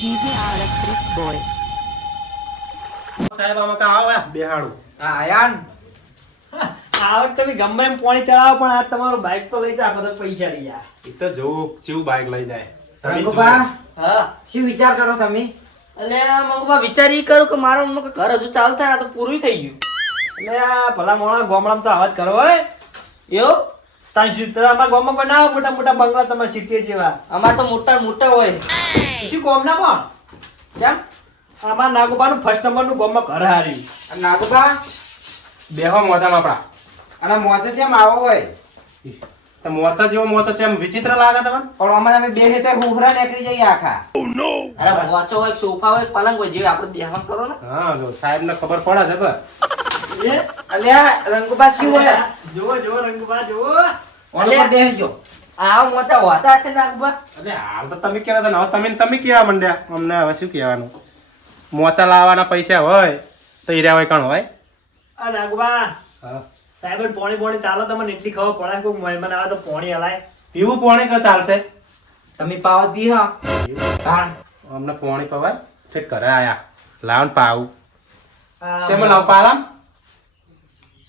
GG38 boys. સાહેબ આમાં કા આવો બેહાડું હા આયાન આવત તમે ગમે એમ પાણી ચડાવો પણ આ તમારું બાઇક તો લઈ જા બધા પૈસા લઈ જા. એ તો જોવું ચેવું બાઇક લઈ જાય રંગુબા હા શું વિચાર કરો તમે? એટલે મંગવા વિચાર ઈ કરું કે મારું ઘર હજુ ચાલુ થાય ને તો પૂરું થઈ ગયું. એટલે આ ભલા મોણા ગામડામાં તો અવાજ કરો હોય એવું તાન સીધા અમારા ગામમાં બનાવો મોટા મોટા બંગલા તમારા સિટી જેવા. અમાર તો મોટા મોટા હોય. શું ગામના પણ કેમ અમારા નાગોબાનું ફર્સ્ટ નંબરનું ગામમાં ઘર હાર્યું. અને નાગુબા બેહો મોજામાં આપડા અને મોચો કેમ આવો હોય? તો મોચા જેવો મોચો છે એમ વિચિત્ર લાગે તમને પણ આમાં તમે બે હે તો હુહરા નીકળી જઈએ આખા. અરે વાંચો હોય સોફા હોય પલંગ હોય જે આપણે બેહવાનું કરો ને. હા જો સાહેબ ને ખબર પડે છે બસ એ અલ્યા રંગુબા શું હોય? જુઓ જુઓ રંગબા જુઓ. ઓલે પર બેહજો. આ મોટા હોતા હશે ને આગબા. એટલે હાલ તો તમે કહેતા હતા ને હવે તમે કહેવા માંડ્યા અમને હવે શું કહેવાનું મોચા લાવવાના પૈસા હોય તો હીરા હોય કણ હોય આ નાગબા હા સાહેબ પોણી ચાલો તમને એટલી ખબર પડે કે કોઈ મહેમાન આવે તો પોણી હલાય. પીવું પોણી કે ચાલશે તમે પાવ પીહો તાણ અમને પોણી પવાય ઠીક કરે આયા લાવન પાવું આ શેમાં લાવ પાલામ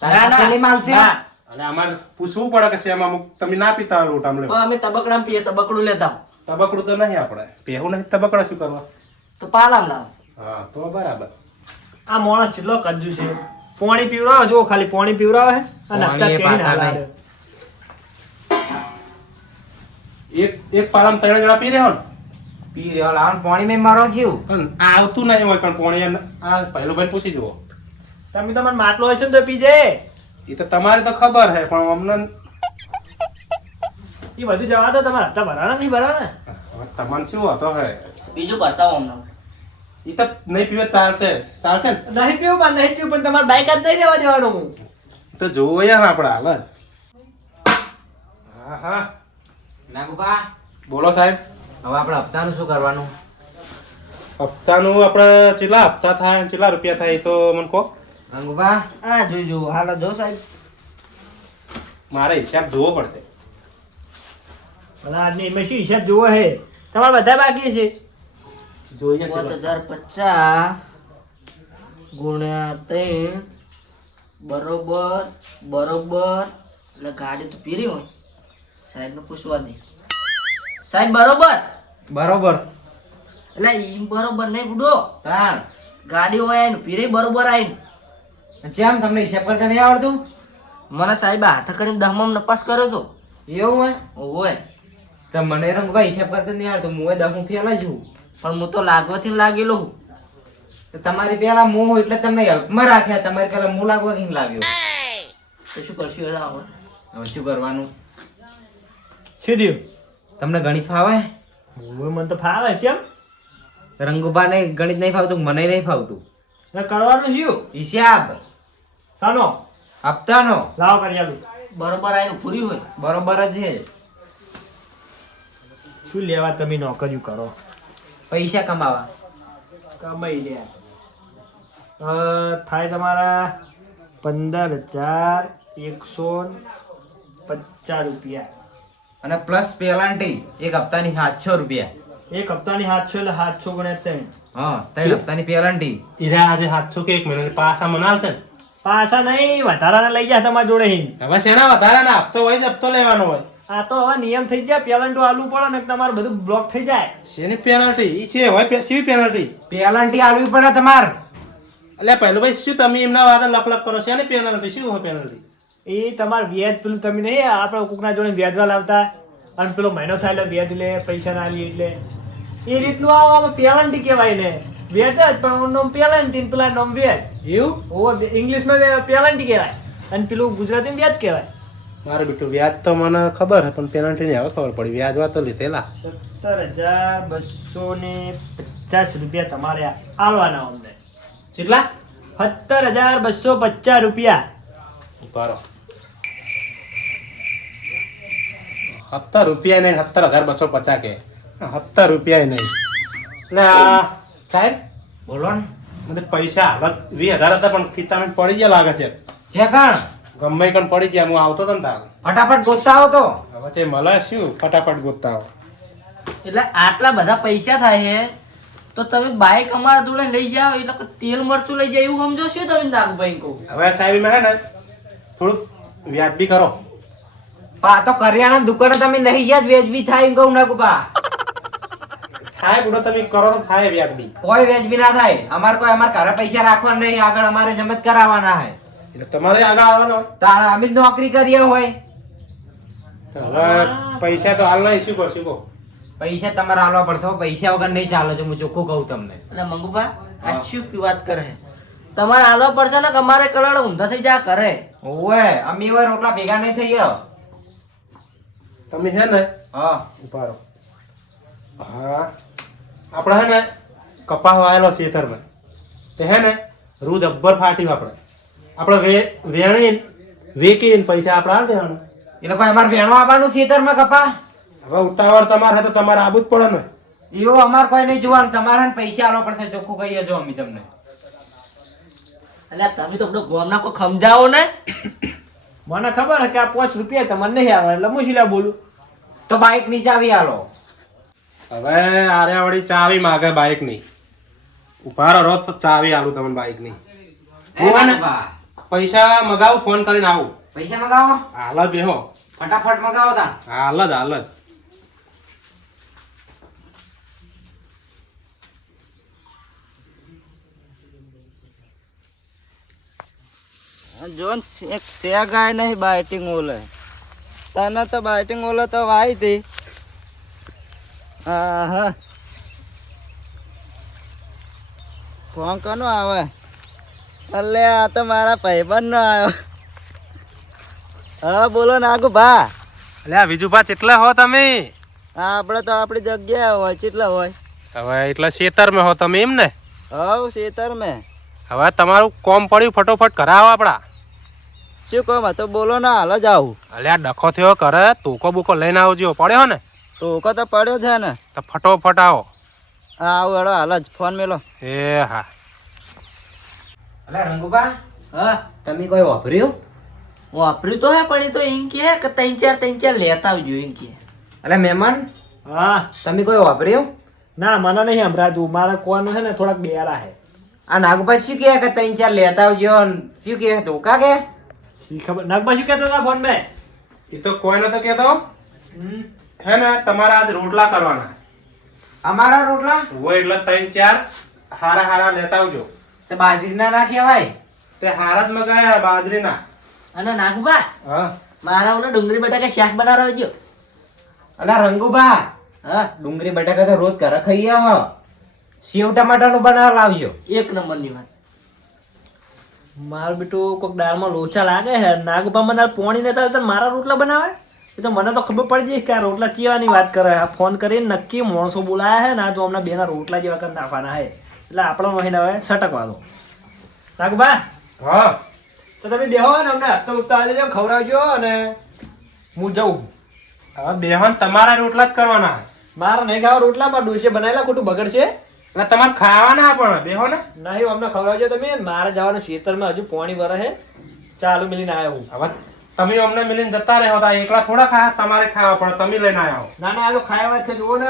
તાણ પેલી માલસી ના. અને અમારે પૂછવું પડે કે શેમાં અમુક તમે ના પીતા હોય લોટ આમ પણ લેવો અમે તબકડામાં પીએ તબકડું લેતા તબકડું તો નહીં આપણે પેહું નહીં તબકડા શું કરવા તો પાલામ લાવ. હા તો બરાબર આ માણસ કેટલો કંજૂસ છે. પોણી પીવડાવે જો ખાલી પોણી પીવડાવે અને પોણી અત્યારે એ કેવી પાતા ના નહીં. એક પાલામ ત્રણ જણા પી રહ્યો ને પી રહ્યો લાવન પાણી મે મારો છું. પણ આ આવતું નહીં હોય પણ પોણી આ પહેલું ભાઈ પૂછી જુઓ તમે તમારે માટલો હોય છે ને તો પીજે. એ તો તમારે તો ખબર છે પણ અમને એ બધું જવા દો તમારે હપ્તા ભરાના નહીં ભરાના. હવે તમારે શું હતો હે બીજું ભરતા અમને એ તો નહીં પીવે ચાલશે ચાલશે ને નહીં પીવું પણ તમારે બાઈક જ નહીં રહેવા દેવાનું. તો જોવો યાર આપણે હાલ જ હા હા નાગુબા બોલો સાહેબ હવે આપણે હપ્તાનું શું કરવાનું? હપ્તાનું આપણે કેટલા હપ્તા થાય કેટલા રૂપિયા થાય એ તો મને કહો રંગુબા હા જોજો હાલો જો સાહેબ. મારે હિસાબ જોવો પડશે ભલા આજની એમાં શું હિસાબ જોવો હે તમારે બધા બાકી છે. જોઈએ છે 5050 ગુણ્યા 3 બરોબર એટલે ગાડી તો પીરી હોય સાહેબ ને પૂછવા દે. સાહેબ બરોબર બરોબર એટલે ઈ બરોબર નહીં બુડો તાણ ગાડી હોય ને પીરી બરોબર આવીને જેમ તમને હિસાબ કરતા નહીં આવડતું? મને સાહેબ હાથ કરીને દહમાં નપાસ કર્યો તો એવું હોય હોય તો મને રંગુબા હિસાબ કરતા નહીં આવડતું. હું દખું ફેલા છું. પણ હું તો લાગવાથી લાગેલો હું. તો તમારી પેલા હું એટલે તમને હેલ્પમાં રાખ્યા, તમારી પેલા હું લાગવા કેમ લાગ્યો? તો શું કરશું હવે આપણે? હવે શું કરવાનું? શું થયું? તમને ગણિત ફાવે? મને તો ફાવે કેમ રંગુબા ને ગણિત નહીં ફાવતું, મને નહીં ફાવતું. હવે કરવાનું શું? હિસાબ સાનો હપ્તાનો લાવો કરી આલું. બરોબર આવીને પૂરી હોય બરોબર જ છે. શું લેવા તમે નોકરીઓ કરો પૈસા કમાવા. કમાઈ લે. થાય તમારા 15,150 રૂપિયા. અને પ્લસ પેલાન્ટી એક હપ્તાની 700 રૂપિયા. એક હપ્તાની 700 એટલે 700 ગુણ્યા 3. હા 3 હપ્તાની પેલાન્ટી. ઈરા આજે 700 કે 1 મહિના પાસા મનાલશે ને પાછા નહીં વધારાના લઈ જા તમારા જોડે હિન. હવે શેના વધારે ના હપ્તો હોય તો હપ્તો લેવાનો હોય આ તો હવે નિયમ થઈ જાય પેલન્ટો આલવું પડે ને તમારું બધું બ્લોક થઈ જાય. શેની પેનલ્ટી ઈ છે હોય શેવી પેનલ્ટી પેલાન્ટી આલવી પડે તમાર. એટલે પહેલું ભાઈ શું તમે એમના વાદે લપ કરો શેની પેનલ્ટી શું હોય પેનલ્ટી એ તમારે વ્યાજ પેલું તમે નહીં આપણે કોકના જોડે વ્યાજવા લાવતા અને પેલો મહિનો થાય એટલે વ્યાજ લે પૈસા ના લે એટલે એ રીતનું આ પેલન્ટી કહેવાય ને વ્યાજ જ પણ નોમ પેલન્ટી પેલા નોમ વ્યાજ. એવું ઓ ઇંગ્લિશમાં પેલન્ટી કહેવાય અને પેલું ગુજરાતીમાં વ્યાજ કહેવાય. મારે બેટું વ્યાજ તો મને ખબર છે પણ પેનલ્ટી નહીં હવે ખબર પડી વ્યાજવા તો લીધેલા 17,250 રૂપિયા તમારે આલવાના અમને. કેટલા 17,250 રૂપિયા. ઉભારો 17 રૂપિયા નહીં 17,250 કે 17 રૂપિયા નહીં એટલે આ સાહેબ બોલો ને. મને પૈસા હાલત 20,000 હતા પણ ખીચામાં પડી ગયા લાગે છે છે કણ ગમે કણ પડી ગયા હું આવતો હતો ને તાર ફટાફટ ગોતતા આવો તો. હવે છે મળે શું ફટાફટ ગોતતા આવો એટલે આટલા બધા પૈસા થાય છે તો તમે બાઈક અમારા જોડે લઈ જાઓ એટલે કે તેલ મરચું લઈ જાય એવું સમજો શું તમે નાગભાઈ કહો? હવે સાહેબ મેં હે ને થોડુંક વ્યાજબી કરો. પા તો કરિયાણા દુકાને તમે નહીં ગયા વેચબી થાય એમ કહું નાગુભા. થાય બુડો તમે કરો તો થાય વ્યાજબી. કોઈ વેચબી ના થાય. અમાર ઘરે પૈસા રાખવા નહીં, આગળ અમારે જમત કરાવવાના હે. એટલે તમારે આગળ આવવાનો હોય. તાણે અમે જ નોકરી કરીએ હોય. તો હવે પૈસા તો હાલ નહીં, શું કરશું કહો? પૈસા તમારે આલવા પડશે હો. પૈસા વગર નહીં ચાલે છે, હું ચોખ્ખું કહું તમને. અને મંગુભા આ શું કી વાત કરે તમારે હાલવા પડશે ને કે અમારે કલર ઊંધા થઈ જા કરે. ઓવે અમે એવા રોટલા ભેગા નહીં થઈ ગયા. તમે છે ને હા ઉભા રહો. હા આપણે હે ને કપાસ વાયેલો ખેતરમાં તે હે ને રૂ જબ્બર ફાટ્યું. આપણે વેકીને પૈસા આપણે હાલ દેવાનું. એ લોકો અમારે વેણવા આવવાનું ખેતરમાં કપા. હવે ઉતાવળ તમારે તો તમારે આબુ જ પડે ને. એવું અમારે કોઈ નહીં જોવાનું, તમારે ને પૈસા આલવા પડશે, ચોખ્ખું કહીએ જો અમે તમને. એટલે તમે તો આપણો ગોમના કોઈ સમજાવો ને. મને ખબર હે કે આ 5 રૂપિયા તમને નહીં આવે એટલે હું શીલા બોલું. તો બાઈક ની ચાવી આલો. હવે આર્યાવાળી ચાવી માગે બાઈક ની. ઉભા રહો તો ચાવી આલું તમને બાઈક ની. પૈસા મગાવું, ફોન કરીને આવું. પૈસા મગાવો, હાલ જ બેહો. ફટાફટ મગાવો તા. હાલ જ. જોન એક સે ગાય નહીં બાઇટિંગ ઓલે તને તો બાઇટિંગ ઓલે તો વાઈ હતી. હા ફોન કોનો આવે? અલે આ તો મારા ભાઈબંધ નો આવ્યો. હા બોલો નાગુ ભા. એટલે વિજુભા કેટલા હો તમે? આપણે તો આપણી જગ્યા હોય કેટલા હોય. હવે એટલે ખેતરમાં હો તમે એમ ને? હવ શેતર મેં. હવે તમારું કોમ પડ્યું, ફટોફટ કરાવો આપડા. શું કહો તો બોલો ને હાલ જ આવું. અલ્યા ડખો થયો કરે, તોકો બુકો લઈને આવજો. પડ્યો ને ટોકો તો પડ્યો છે ને. તો ફટોફટ આવો. હા આવું હેડો હાલ જ ફોન મેલો. એ હા. અલા રંગુબા, હા તમે કોઈ વાપર્યું? વાપર્યું તો હે પણ એ તો એમ કે 3-4 લેતા આવજો એમ કે. અલા મહેમાન, હા તમે કોઈ વાપર્યું? ના મને નહીં સંભળાતું. મારા કોવાનું છે ને થોડાક બેરા હે. આ નાગભાઈ શું કહે કે 3-4 લેતા આવજો? શું કહે ધોકા કે? શી ખબર. નાગબા શું કહેતા હતા ફોન મેં? એ તો કોઈ નતો કેતો. હે ને તમારે આજ રોટલા કરવાના. અમારા રોટલા હોય એટલે 3-4 હારા લેતા આવજો. તે બાજરીના ના કહેવાય. તે હારા જ મગાયા બાજરીના. અને નાગુભા હા મારા ઓલા ડુંગળી બટાકા શાક બનાવજો. અલા રંગુબા, હા ડુંગળી બટાકા તો રોજ ઘરે ખાઈએ હો. સેવ ટમાટાનું બનાવ લાવજો. 1 નંબરની વાત. મારું બેટું કોઈક દાળમાં લોચા લાગે હે. નાગભા મને પોણી ને તારે મારા રોટલા બનાવે. એ તો મને તો ખબર પડી જાય કે આ રોટલા ચીવાની વાત કરે. આ ફોન કરીને નક્કી માણસો બોલાયા હે ને આ જો હમણાં બેના રોટલા જેવા કરી નાખવાના હે. એટલે આપણો મહિને હવે સટકવા દો. નાગભા હા તો તમે બેહો ને અમને હપ્તો ઉતારી દેજો, ખવડાવજો અને હું જઉં. હવે બેહન તમારા રોટલા જ કરવાના. મારા નહીં ખાવા રોટલા, મારા ડોસે બનાવેલા ખોટું બગડશે. એટલે તમારે ખાવાના પણ બેહો ને. નહીં અમને ખવડાવજો તમે. મારે જવાનું ખેતરમાં હજુ પોણી વરે હે. ચાલુ મિલીને આવ્યો હું. હવે તમે અમને મિલીને જતા રહો તો એકલા થોડા ખાયા, તમારે ખાવા પડે. તમે લઈને આવ્યા હો. ના ના આ તો ખાવા છે. જુઓ ને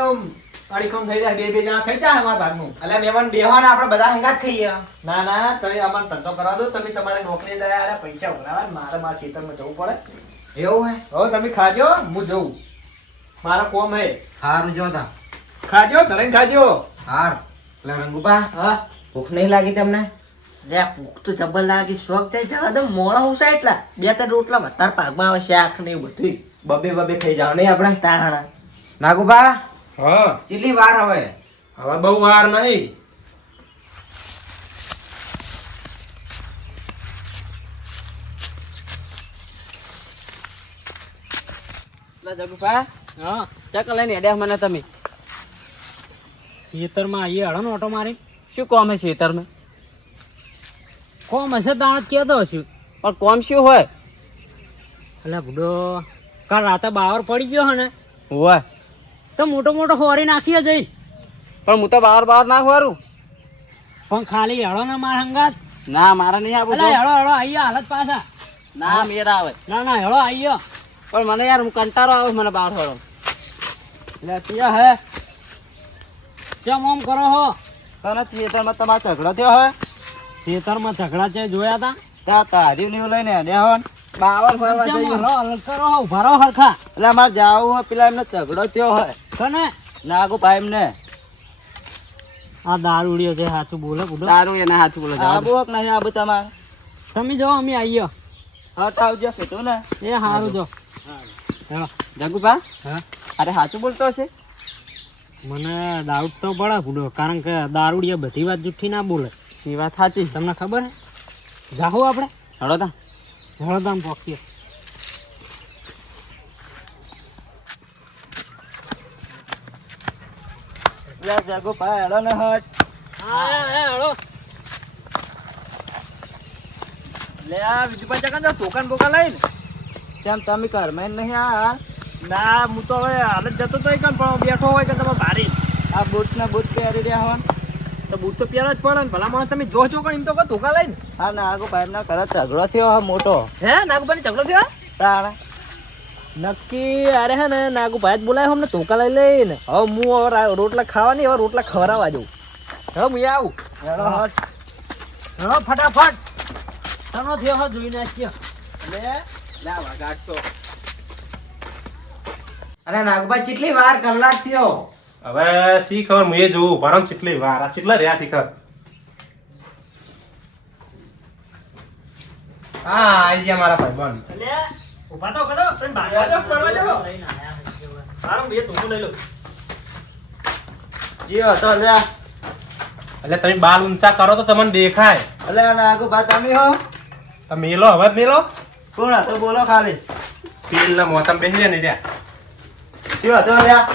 અડીખમ થઈ જાય. બે જણા ખાઈ જાય અમારા ભાગનું. અલા મહેમાન બેહો ને, આપણે બધા હંગાત ખાઈએ. ના ના તમે અમારે ધંધો કરાવ દો. તમે તમારી નોકરી દયા પૈસા ભરાવા મારે મારા ખેતરમાં જવું પડે. એવું હે? હવે તમે ખાજો, હું જઉં. મારા કોમ હે. હારું જો તા. ખાજો, ધરીને ખાજો. હાર. અલા રંગુબા, હા ભૂખ નહીં લાગી તમને? લે ભૂખ તો જબર લાગી. શોખ થઈ જવા દે. મોડા ઉસા એટલા 2-3 રોટલા વધારે પાકમાં આવે. શાક ને એવું બધું બબે ખાઈ જાવ નહીં આપણે? તાણા. નાગુબા, હા કેટલી વાર હવે? હવે બહુ વાર નહીં. જગુભા હા ચક લઈને હેડ્યા મને તમે. ખેતરમાં આવીએ હળો ને ઓટો મારી. શું કોમ હે ખેતરમાં? કોમ હશે તાણ કહેતો હશું. પણ કોમ શું હોય? એટલે બુડો કાલ રાતે બાવર પડી ગયો હે ને હોય તો મોટો મોટો હોરી નાખીએ જઈ. પણ હું તો બહાર ના ખવારું. પણ ખાલી હળો ને માર હંગાત. ના મારે નહીં આવું. અલા હેળો આવીએ હાલત પાછા. ના મેરા આવે. ના ના હેળો આવીએ. પણ મને યાર કંટાળો આવે મને બહાર થોડો. એટલે ત્યાં હે ચમ ઓમ કરો હો. તને થિયેટરમાં તમારો ઝઘડો થયો હોય ખેતરમાં ઝઘડા છે જોયા તા ત્યાં તાર્યું ને એવું લઈને હેડ્યા હોય ને. બાવળ ફરવા જઈએ અલગ કરો ઉભા રહો હરખા એટલે અમારે જાવું હોય પેલા એમને ઝઘડો થયો હોય કને નાગુ ભાઈ એમને આ દારૂડિયો છે સાચું બોલે બુડો દારૂ એના હાથ બોલે આબુ હોક નહીં આબુ તમારે તમે જાઓ અમે આવીએ હટાવજો કીધું ને એ સારું જો જગુભા હા અરે સાચું બોલતો હશે મને ડાઉટ તો પડે બુડો કારણ કે દારૂડિયા બધી વાત જુઠ્ઠી ના બોલે એ વાત સાચી તમને ખબર હે જાહો આપણે હળો તા હળદામ પોકીએ એટલે જગુ ભાઈ હેડો ને હટ હળો લે આ બીજું પાછા કાં ટોકન બોકન લઈને કેમ તમે ઘરમાં નહીં આ ના હું તો હવે હાલ જ જતો તો કેમ પણ બેઠો હોય કે તમે ભારી આ બૂટ ને બૂટ પહેરી રહ્યા હોય તો બૂટ તો પહેલા જ પડે ને ભલા માણસ તમે જો છો પણ એમ તો કહો ટોકા લઈને હા નાગુ ભાઈ એમના ઘરે ઝઘડો થયો હોય મોટો હે નાગુભાઈ ઝઘડો થયો તાણ નક્કી અરે હે ને નાગુભાઈ જ બોલાય અમને ટોકા લઈ લઈને હવે હું હવે રોટલા ખાવાની હવે રોટલા ખવડાવવા જવું હવે હું આવું હેડો હટ હવે ફટાફટ તનો થયો હો જોઈને આસ્યો અરે નાગભાઈ કેટલી વાર કલાક થયો હવે શી ખબર હું એ જોઉં પરમ કેટલી વાર આ કેટલા રહ્યા શીખર હા આઈ ગયા મારા ભાઈબંધ એટલે ઊભા તો કરો તમે ભાગવા જાઓ પડવા જાઓ મારો બે ટોકો લઈ લો જીઓ તો લ્યા એટલે તમે બાલ ઊંચા કરો તો તમને દેખાય એટલે નાગુ ભાઈ તમે હો તો મેલો હવે જ મેલો કોણ હતો બોલો ખાલી પીલના મોતમ બેસી જાય ને રહ્યા શું હતો લ્યા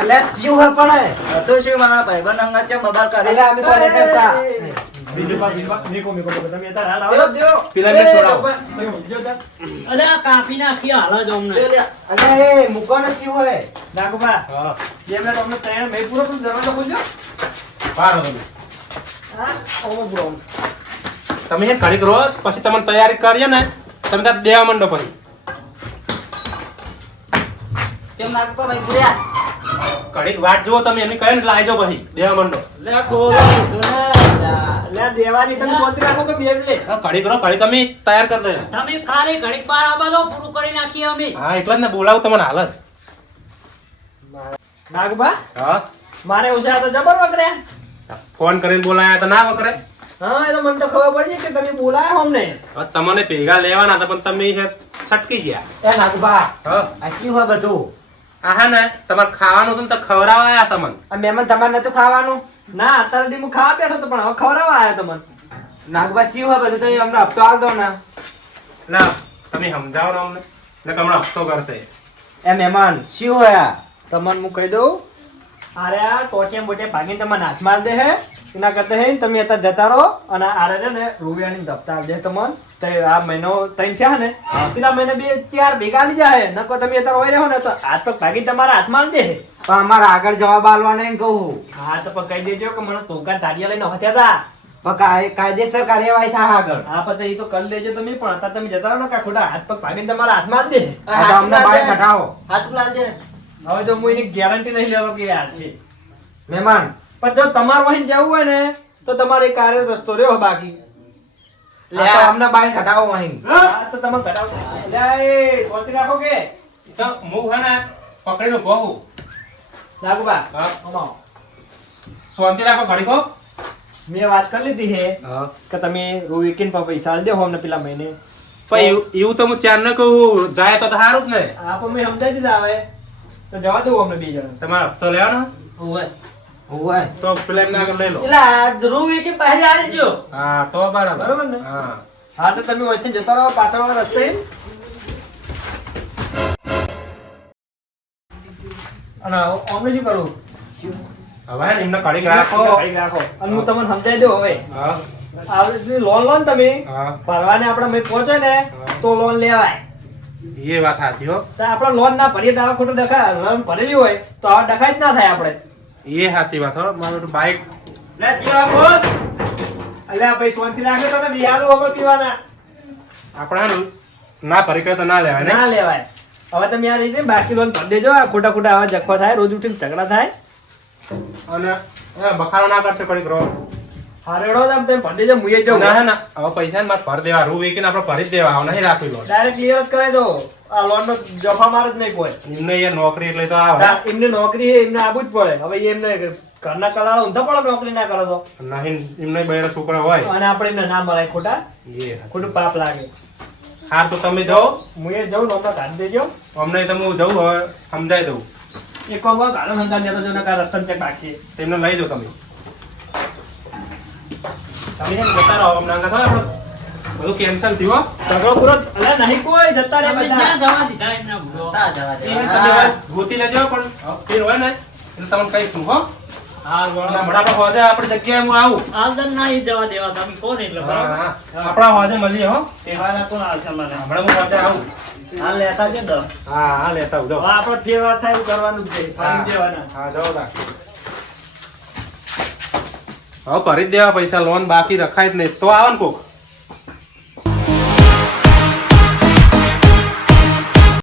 અલે શું હે પડે હતું શું મારા ભાઈબંધ અંગત છે બબાલ કરી એટલે અમે કોને કરતા બીજું મીકો તમે અત્યારે હાલ દેવો આવો દેવો પેલા ને છોડાવો અલે આ કાપી નાખી હાલ જ અમને અલે એ મુકોને શું હે નાગુભા હા જેમને તમને તૈયાર મેં પૂરો પૂરો દરવાજો ખોલજો પારો તમે હા ઓમો પૂરો તમે એ ઘડીક રહો પછી તમને તૈયારી કરીએ ને તમે ત્યાં દેવા માંડો પછી કેમ નાગભાઈ પૂર્યા ઘડીક વાટ જુઓ તમે એની કહે ને એટલે આઈ જાઓ પછી દેવા માંડો લે ખોલો કીધું ને એટલે દેવાની તમે સોતી રાખો કે બે એટલે ઘડીક રહો ઘડીક તમે તૈયાર કરી દે તમે ખાલી ઘડીક બાર આવા દો પૂરું કરી નાખીએ અમે હા એટલે જ ને બોલાવું તમને હાલ જ નાગુભા હા મારે ઉછા તો જબર વગર્યા ફોન કરીને બોલાયા તો ના વકરે હા એ તો મને તો ખબર પડી છે કે તમે બોલાયા અમને હવે તમને ભેગા લેવાના હતા પણ તમે છે છટકી ગયા એ નાગભા હા આ શું હે બધું આ હા ને તમારે ખાવાનું હતું ને તો ખવડાવાયા તમને આ મહેમાન તમારે નતું ખાવાનું ના અત્યારે સુધી હું ખાવા બેઠો તો પણ હવે ખવડાવવા આવ્યા તમને નાગભા શું હે બધું તો અમને હપ્તો આલ દો ને ના તમે સમજાવો ને અમને ને હમણાં હપ્તો કરશે એ મહેમાન શું હે આ તમને હું કહી દઉં અરે આ ટોટિયા બોટિયા ભાગીને તમને હાથ માર દે હે એના કરતા હે તમે અત્યારે જતા રહો અને આરે છે ને રૂપિયાની ધપતા આવજે તમને તો આ મહિનો ત્રણ થયા ને પેલા મહિને બે ચાર ભેગા આવી જાય નકો તમે અત્યારે હોય રહો ને તો હાથ પગ ભાગીને તમારા હાથમાં આલી દે પણ અમારે આગળ જવાબ આલવા નહીં કહું હા તો પણ કહી દેજો કે મને ટોકા તારિયા લઈને હત્યા હતા પણ કાયદેસર કાર્યવાહી થાય આગળ હા પછી એ તો કરી લેજો તમે પણ અત્યારે તમે જતા રહો ને કાં ખોટા હાથ પગ ભાગીને તમારા હાથમાં આલી દે આ તો અમને બહાર કઢાવો હાથ લાલ દે હવે તો હું એની ગેરંટી નહીં લેવો કે યાર છે મહેમાન પણ જો તમારે વહીને જવું હોય ને તો તમારે એક કાર્ય રસ્તો રહ્યો બાકી આ તો અમને બહાર કઢાવો અહીં હા તો તમે કરાવો લે એ શાંતિ રાખો કે તો હું હે ને પકડીને ઉભો હું નાગુબા હા અમાવો શાંતિ રાખો ઘડીકો મેં વાત કરી લીધી છે હા કે તમે વીકેન્ડ પર પૈસા આલી દેવો અમને પેલા મહિને પણ એવું તો હું ચાર ને કહું જાય તો સારું જ ને આ પણ મેં સમજાવી દીધા હવે તો જવા દઉં અમને બે જણા તમારે હપ્તો લેવાનો ઓય ઓય તો પેલા એમને આગળ લઈ લો એટલે આ ધ્રુવ કે પહેલા આવી ગયો હા તો બરાબર બરાબર ને? હા હા તો તમે વચ્ચે જતા રહો પાછળવાળા રસ્તે અને અમને શું કરું હવે એમને ઘડીક રાખો ઘડીક રાખો અને હું તમને સમજાવી દઉં હવે હા આવી રીતની લોન લો ને તમે હા ભરવાને આપણે મેં પહોંચે ને તો લોન લેવાય એ વાત સાચી હો તો આપણે લોન ના ભરીએ તો આવા ખોટું ડખા લોન ભરેલી હોય તો આવા ડખા જ ના થાય આપણે એ સાચી વાત હો મારું બાઈક લે જીવા બોલ અલ્યા ભાઈ શાંતિ રાખે તો ને બિહારું વગર પીવાના આપણે ના ભરી કરે તો ના લેવાય ને ના લેવાય હવે તમે યાર એને બાકી લોન ભરી દેજો આ ખોટા ખોટા આવા જખવા થાય રોજ ઉઠીને ઝઘડા થાય અને બખારો ના કરશે કડીક રહો. હારેડો જ આમ તમે ભરી દેજો મુએ જવું ના ના હવે પૈસા મારે ભરી દેવા રૂ વેકીને આપણે ભરી જ દેવા નહીં રાખવી લોન. ડાયરેક્ટ ક્લિયર જ કરાવી દો આ લોન નો જફા માર જ નહીં કોઈ એમને યાર નોકરી એટલે તો આવે એમને નોકરી છે એમને આવું જ પડે હવે એમને ઘરના કલાળો ઊંધા પડે નોકરી ના કરો તો નહીં એમને બૈરા છોકરા હોય અને આપણે એમને ના મળે ખોટા એ ખોટું પાપ લાગે હાર તો તમે જાઓ હું એ જઉં નોકરા કાઢી દેજો અમને તો હું જઉં હવે સમજાઈ દઉં એક વાર ગાળો સંતાન જતો જો નકા રસ્તા ચેક રાખશે તેમને લઈ જાઓ તમે તમે છે ને જતા રહો હમણાં ના થાય આપણે બધું કેન્સલ થયું હો. ઝઘડો પૂરો અલા નહીં કોઈ જતા રે બધા ના જવા દે. એ તમે હવે ગોતી લેજો પણ ફેર હોય ને એટલે તમને કઈ શું હો બરાબર હોજે આપણી જગ્યાએ હું આવું હા, હા. આપણા હોજે મળીએ હો તહેવારના કોણ આવશે મને હમણાં હું હોજે આવું હાલ લેતા જ દો હા હા લેતા આવું જાઓ. હવે આપણે જે વાત થાય એવું કરવાનું જ છે ફાઈન દેવાના હા જાઓ તા. હવે ભરી જ દેવા પૈસા લોન બાકી રખાય જ નહીં તો આવે ને કોક